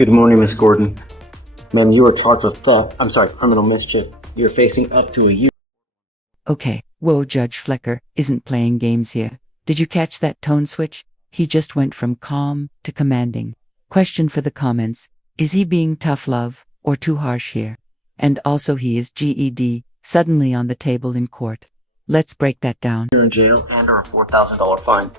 Good morning, Miss Gordon. Ma'am, you are charged with criminal mischief. You're facing up to a year. Okay, whoa, Judge Fleischer isn't playing games here. Did you catch that tone switch? He just went from calm to commanding. Question for the comments: is he being tough love or too harsh here? And also, he is GED suddenly on the table in court. Let's break that down. You're in jail and/or a $4,000 fine.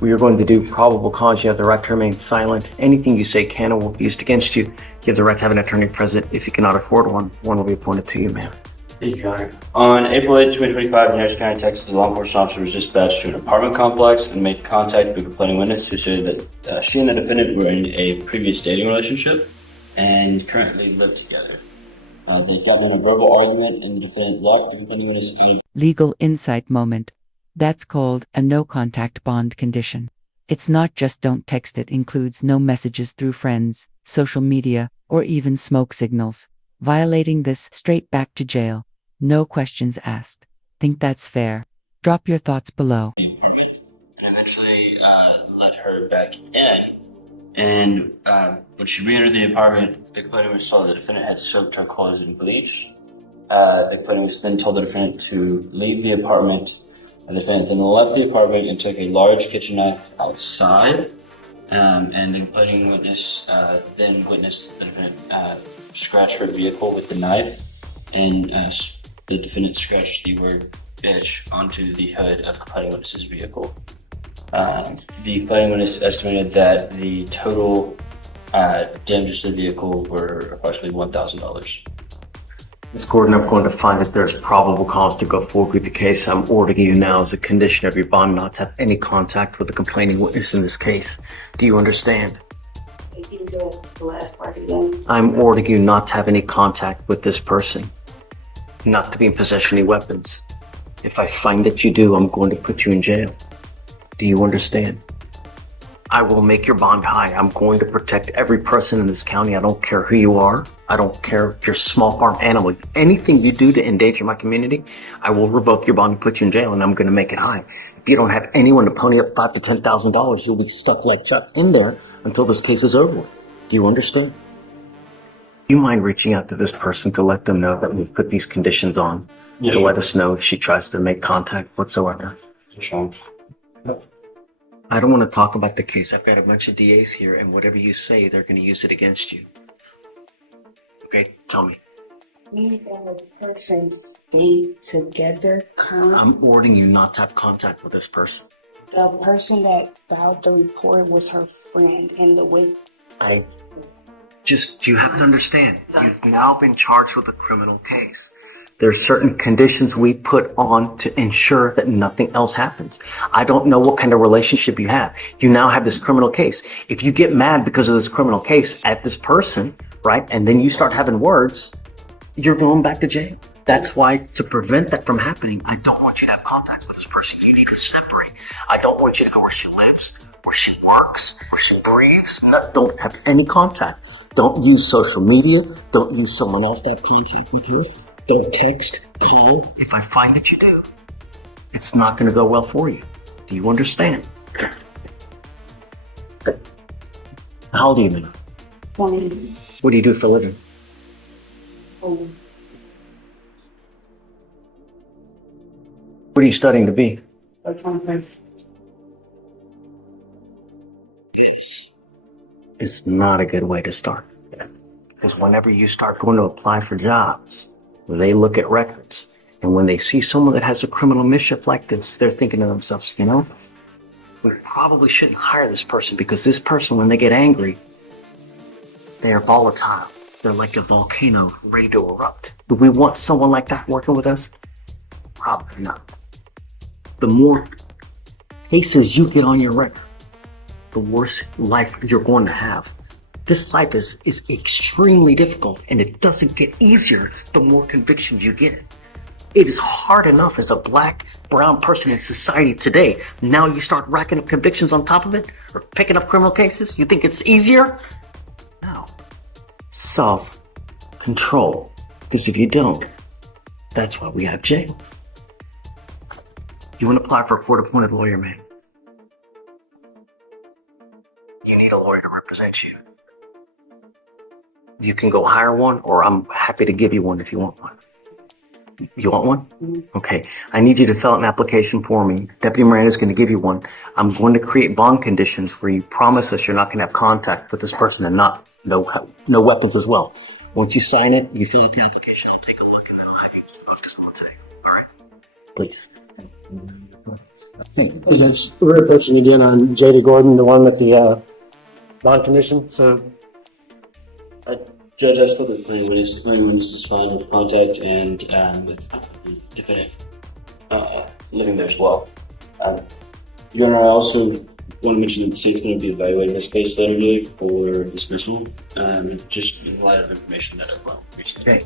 We are going to do probable cause. You have the right to remain silent. Anything you say can or will be used against you. You have the right to have an attorney present. If you cannot afford one, one will be appointed to you, ma'am. Thank you, Your Honor. On April 8, 2025, in Harris County, Texas, a law enforcement officer was dispatched to an apartment complex and made contact with a complaining witness who stated that she and the defendant were in a previous dating relationship and currently live together. They got in a verbal argument and the defendant left the complaining witness and Legal insight moment. That's called a no contact bond condition. It's not just don't text, it includes no messages through friends, social media, or even smoke signals. Violating this, straight back to jail. No questions asked. Think that's fair? Drop your thoughts below. and eventually let her back in. And when she re-entered the apartment, the complaining witness saw the defendant had soaked her clothes in bleach. The complaining witness then told the defendant to leave the apartment. The defendant then left the apartment and took a large kitchen knife outside. And the complaining witness then witnessed the defendant scratch her vehicle with the knife, and the defendant scratched the word bitch onto the hood of the complaining witness's vehicle. The complaining witness estimated that the total damages to the vehicle were approximately $1,000. Ms. Gordon, I'm going to find that there's probable cause to go forward with the case. I'm ordering you now as a condition of your bond not to have any contact with the complaining witness in this case. Do you understand? If you do the last part again. I'm ordering you not to have any contact with this person, not to be in possession of any weapons. If I find that you do, I'm going to put you in jail. Do you understand? I will make your bond high. I'm going to protect every person in this county. I don't care who you are. I don't care if you're a small farm animal. Anything you do to endanger my community, I will revoke your bond and put you in jail, and I'm going to make it high. If you don't have anyone to pony up $5,000 to $10,000, you'll be stuck like Chuck in there until this case is over with. Do you understand? Do you mind reaching out to this person to let them know that we've put these conditions on, Yes, to sir. let us know if she tries to make contact whatsoever? Sure. I don't want to talk about the case. I've got a bunch of DAs here, and whatever you say, they're going to use it against you. Okay, tell me. We and the person stay together currently. I'm ordering you not to have contact with this person. The person that filed the report was her friend and the witness. You have to understand, you've now been charged with a criminal case. There are certain conditions we put on to ensure that nothing else happens. I don't know what kind of relationship you have. You now have this criminal case. If you get mad because of this criminal case at this person, right, and then you start having words, you're going back to jail. That's why, to prevent that from happening, I don't want you to have contact with this person. You need to separate. I don't want you to go where she lives, where she works, where she breathes. No, don't have any contact. Don't use social media. Don't use someone else to have contact with you. Don't text, call. If I find that you do, it's not going to go well for you. Do you understand? How old are you now? 20. What do you do for a living? Oh, What are you studying to be? like 25. It's not a good way to start. Because whenever you start going to apply for jobs, they look at records. And when they see someone that has a criminal mischief like this, they're thinking to themselves, you know, we probably shouldn't hire this person, because this person, when they get angry, they are volatile. They're like a volcano ready to erupt. Do we want someone like that working with us? Probably not. The more cases you get on your record, the worse life you're going to have. This life is extremely difficult, and it doesn't get easier the more convictions you get. It is hard enough as a black, brown person in society today. Now you start racking up convictions on top of it, or picking up criminal cases? You think it's easier? No. Self-control. Because if you don't, that's why we have jails. You want to apply for a court-appointed lawyer, man? You need a lawyer to represent you. You can go hire one, or I'm happy to give you one if you want one. You want one? Okay. I need you to fill out an application for me. Deputy Miranda's going to give you one. I'm going to create bond conditions where you promise us you're not going to have contact with this person and no weapons as well. Once you sign it, you fill out the application. I'll take a look and I'll have you focus on the table. All right. Please. Hey, Judge, we're approaching again on Jada Gordon, the one with the bond condition. So, Judge, I spoke with Green Witness is fine with contact and with the defendant living there as well. Your Honor, I also want to mention that the state's going to be evaluating this case later today for dismissal, just in light of information that I've learned recently. Okay.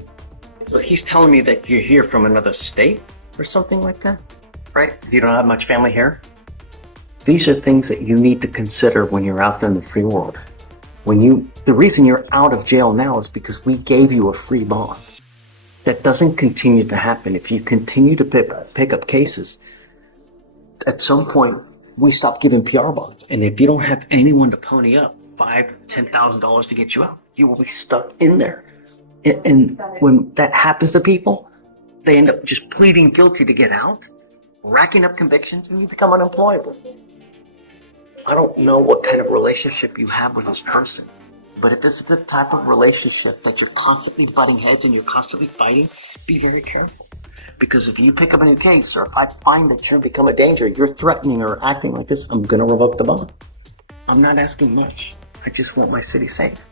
So he's telling me that you're here from another state or something like that, right? You don't have much family here? These are things that you need to consider when you're out there in the free world. The reason you're out of jail now is because we gave you a free bond. That doesn't continue to happen. If you continue to pick up cases, at some point we stop giving PR bonds. And if you don't have anyone to pony up $5,000 to $10,000 to get you out, you will be stuck in there. And when that happens to people, they end up just pleading guilty to get out, racking up convictions, and you become unemployable. I don't know what kind of relationship you have with this person, but if it's the type of relationship that you're constantly butting heads and you're constantly fighting, be very careful. Because if you pick up a new case, or if I find that you're become a danger, you're threatening or acting like this, I'm going to revoke the bond. I'm not asking much. I just want my city safe.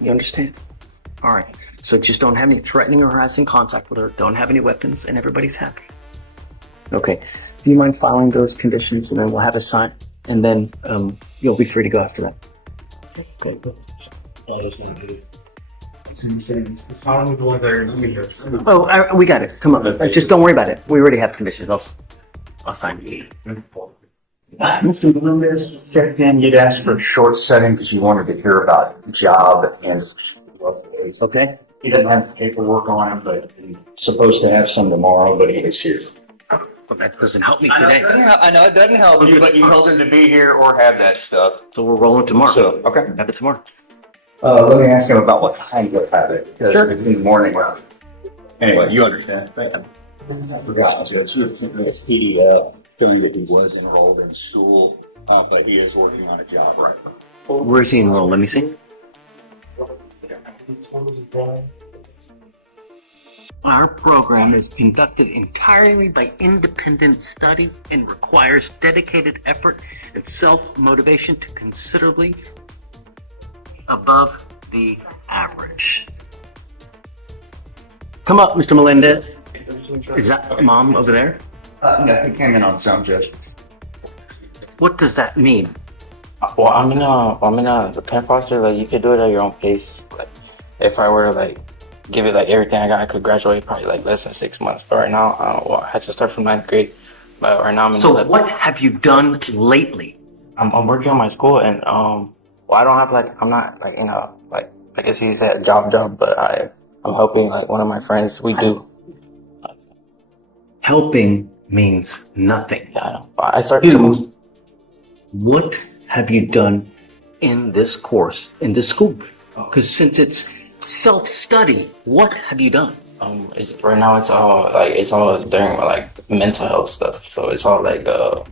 You understand? All right. So just don't have any threatening or harassing contact with her. Don't have any weapons, and everybody's happy. Okay. Do you mind filing those conditions, and then we'll have a sign? And then you'll be free to go after that. Okay. Oh, we got it. Come on. Just don't worry about it. We already have conditions. I'll sign it. Mr. Melendez checked in. You'd asked for a short setting because you wanted to hear about job and Okay. he doesn't have the paperwork on him, but he's supposed to have some tomorrow, but he is here. Well, that doesn't help me I know, today. it doesn't help you, but you told him to be here or have that stuff. So we're rolling tomorrow. So, okay. Have it tomorrow. Let me ask him about what time you'll have it. Because Sure. it's in the morning. Anyway, you understand. I forgot. It's PDF showing that he was enrolled in school, but he is working on a job right now. Where is he enrolled? Let me see. Our program is conducted entirely by independent study and requires dedicated effort and self-motivation to considerably above the average. Come up, Mr. Melendez. Is that mom over there? No, he came in on some, Judge. What does that mean? Well, I'm in a pen foster. Like, you could do it at your own pace. Like, if I were to like give it like everything I got, I could graduate probably like less than 6 months. But right now, I had to start from 9th grade. But right now I'm in. So what have you done lately? I'm working on my school, and well, I don't have like, I'm not like, like I guess you said job, but I'm helping like one of my friends. We do. Helping means nothing. Yeah, I know. I started. Dude, what have you done in this course, in this school? Because since it's self-study, what have you done? Right now it's all during like mental health stuff. So it's all like the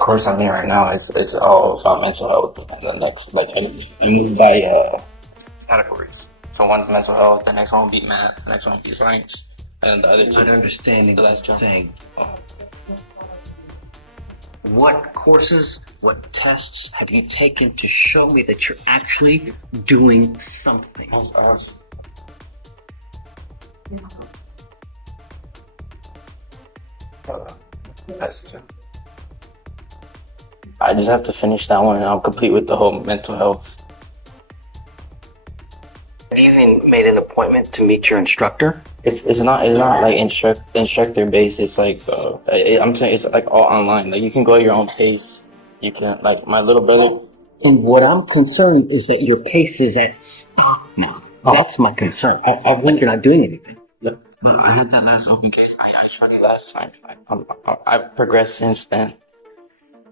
course I'm in right now it's all about mental health. And the next I move by categories. So one's mental health, the next one will be math, the next one will be science, and the other two. I'm not understanding the what last you're two. saying. What courses, what tests have you taken to show me that you're actually doing something? I just have to finish that one and I'll complete with the whole mental health. Have you even made an appointment to meet your instructor? It's not like instructor based. It's like I'm saying it's like all online. Like you can go at your own pace. You can like my little brother. And what I'm concerned is that your pace is at stop now. That's my concern. I think you're not doing anything. But I had that last open case. I tried it last time. I've progressed since then.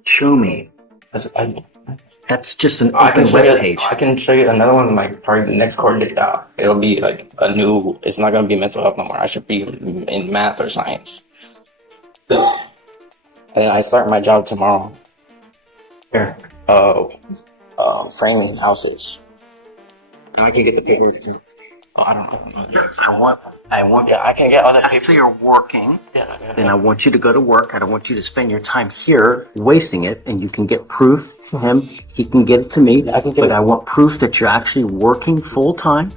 Show me. That's just an I can open show you. web page. I can show you another one. Like probably the next court date down. It'll be like a new. It's not gonna be mental health no more. I should be in math or science. And I start my job tomorrow. Here. Framing houses. And I can get the paperwork too. Oh, I don't know. I want. Yeah, I can get other After paper. you're working, Yeah. then I want you to go to work. I don't want you to spend your time here wasting it, and you can get proof to him. He can get it to me. I can get but it. I want proof that you're actually working full time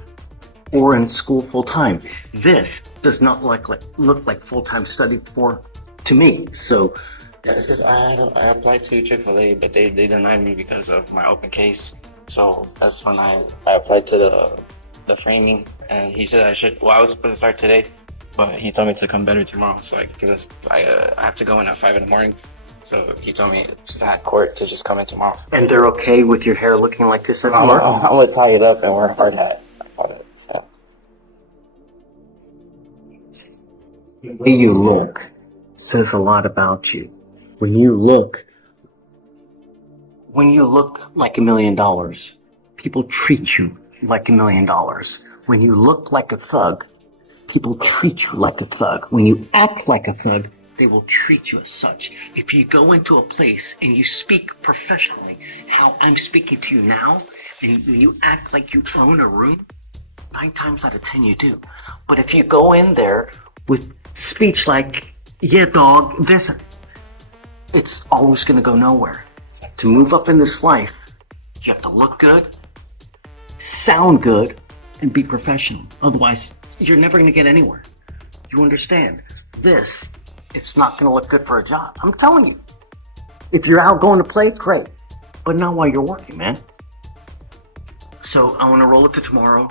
or in school full time. This does not look like full time study to me. So Yeah, it's because I applied to Chick-fil-A, but they denied me because of my open case. So that's when I applied to the framing, and he said I was supposed to start today, but he told me to come better tomorrow. So I have to go in at 5 in the morning. So he told me it's at court to just come in tomorrow. and they're okay with your hair looking like this at I'm work? gonna tie it up and wear a hard hat. Yeah. The way you look says a lot about you. When you look like $1 million, people treat you like $1 million. When you look like a thug, people treat you like a thug. When you act like a thug, they will treat you as such. If you go into a place and you speak professionally, how I'm speaking to you now, and you act like you own a room, 9 times out of 10 you do. But if you go in there with speech like, yeah, dog, this, it's always going to go nowhere. To move up in this life, you have to look good, sound good, and be professional. Otherwise, you're never going to get anywhere. You understand? It's not going to look good for a job. I'm telling you. If you're out going to play, great. But not while you're working, man. So I want to roll it to tomorrow.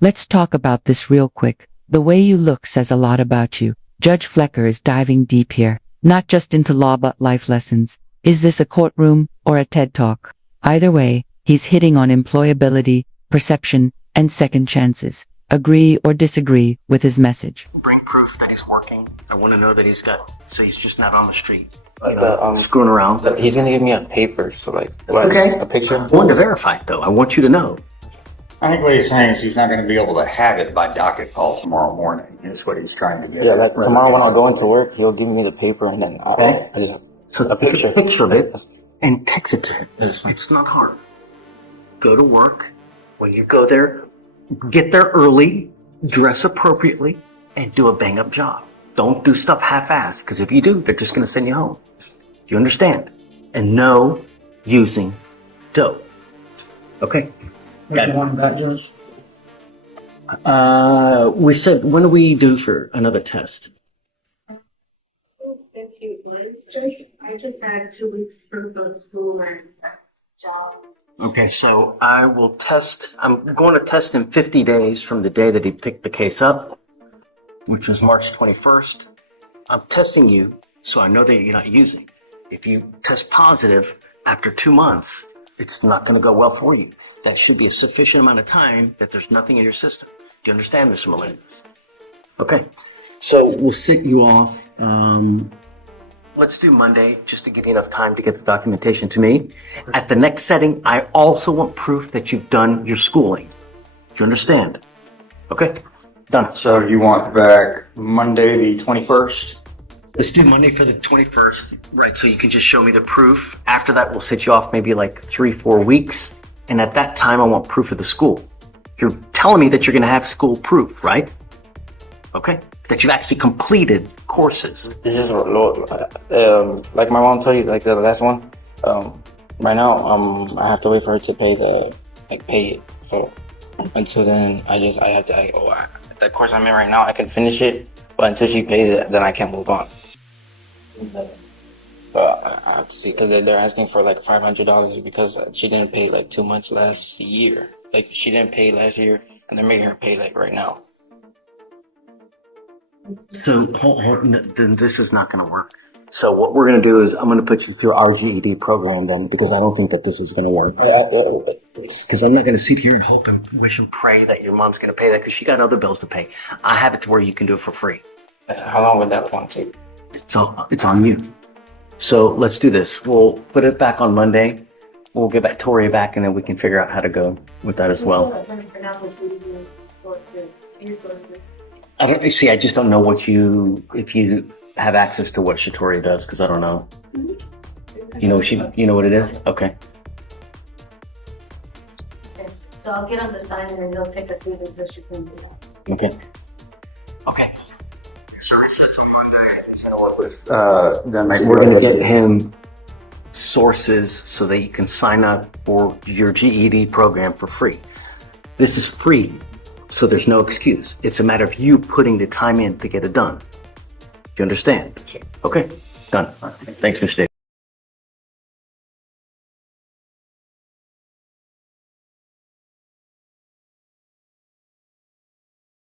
Let's talk about this real quick. The way you look says a lot about you. Judge Fleischer is diving deep here, not just into law but life lessons. Is this a courtroom or a TED Talk? Either way, he's hitting on employability, perception, and second chances. Agree or disagree with his message. Bring proof that he's working. I want to know that he's just not on the street. But Screwing around. he's gonna give me a paper. So like, what, Okay. a picture? I want to verify it, though. I want you to know. I think what he's saying is he's not going to be able to have it by docket call tomorrow morning. That's what he's trying to get. Yeah, at. like tomorrow when I go into work, he'll give me the paper, and then Okay. I just So a picture. take a picture of it and text it to him. That's fine. It's not hard. Go to work. When you go there, get there early, dress appropriately, and do a bang-up job. Don't do stuff half-assed, because if you do, they're just going to send you home. You understand? And no using dope. Okay. Got it. One back, Judge? We said, when do we do for another test? If you was, Judge, I just had 2 weeks proof of school and job. Okay, so I will test, I'm going to test in 50 days from the day that he picked the case up, which was March 21st. I'm testing you so I know that you're not using. If you test positive after 2 months, it's not going to go well for you. That should be a sufficient amount of time that there's nothing in your system. Do you understand, Mr. Melendez? Okay, so we'll sit you off. Let's do Monday, just to give you enough time to get the documentation to me. At the next setting, I also want proof that you've done your schooling. Do you understand? Okay, done. So you want back Monday, the 21st? Let's do Monday for the 21st, right, so you can just show me the proof. After that, we'll sit you off maybe like 3-4 weeks. And at that time, I want proof of the school. You're telling me that you're going to have school proof, right? Okay? That you've actually completed courses. This is like my mom told you, like the last one. Right now, I have to wait for her to pay it. So until then, that course I'm in right now, I can finish it, but until she pays it, then I can't move on. I have to see, because they're asking for like $500 because she didn't pay like 2 months last year. Like she didn't pay last year, and they're making her pay like right now. So then this is not going to work. So what we're going to do is I'm going to put you through our GED program then, because I don't think that this is going to work. Because I'm not going to sit here and hope and wish and pray that your mom's going to pay that, because she got other bills to pay. I have it to where you can do it for free. How long would that one take? It's on you. So let's do this. We'll put it back on Monday. we'll get back Tori back, and then we can figure out how to go with that as well. For now, we'll do the resources. I don't see. I just don't know if you have access to what Shatori does, because I don't know. You know what it is? Okay. Okay. So I'll get on the sign and then they'll take a seat until she cleans it up. Okay. Okay. We're We're gonna get him sources so that you can sign up for your GED program for free. This is free, so there's no excuse. It's a matter of you putting the time in to get it done. Do you understand? Okay, done. Thanks, Mr. Davis.